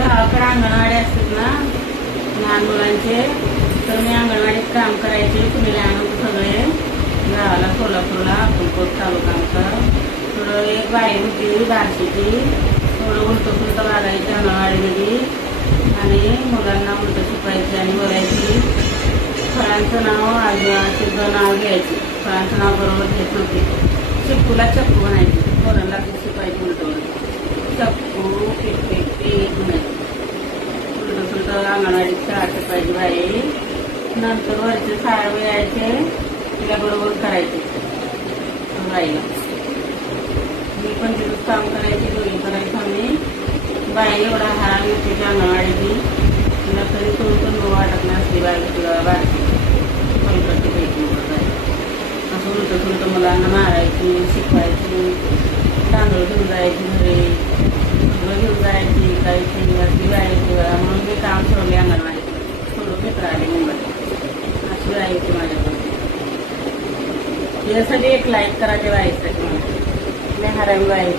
गावाकडे अंगणवाडी असतात ना लहान मुलांचे तर मी अंगणवाडीत काम करायचे तुम्ही लहान सगळे. गावाला सोलापूरला अकोलकोट तालुका आमचा थोडं एक बाई होती बारशीची थोडं उलटं फुलटं वागायची अंगणवाडीमध्ये. आणि मुलांना उलटं शिकवायची आणि बोलायची. फळांचं नाव आजोबाचं नाव घ्यायचे. फळांचं नाव बरोबर घेत नव्हते. चिक्कूला चक्कू बनायचे पोरांना ते शिकवायचे उलटं सुलटं अंगणवाडीत शाळा बाई. नंतर वरचे सहा यायचे तिला बरोबर करायचे. बाईला. मी पण तिथं काम करायची दोन्ही करायचं आम्ही. बाई एवढा हा येते अंगणवाडीची तिला तरी करून पण वाटत नसली बाई तुला बारकी. पलकडची पैकी असं उलटं सुलटं मुलांना मारायची शिकवायची. तांदूळ घेऊन जायची घरी. घेऊन जायची. विकायची किंवा बायची म्हणून मी काम सोडले अंगणवाडीत तर आले मुंबईत अशी आहे होती माझ्याकडे यासाठी एक लाईक करा तेव्हा बाईसाठी मला लय हरामी बाई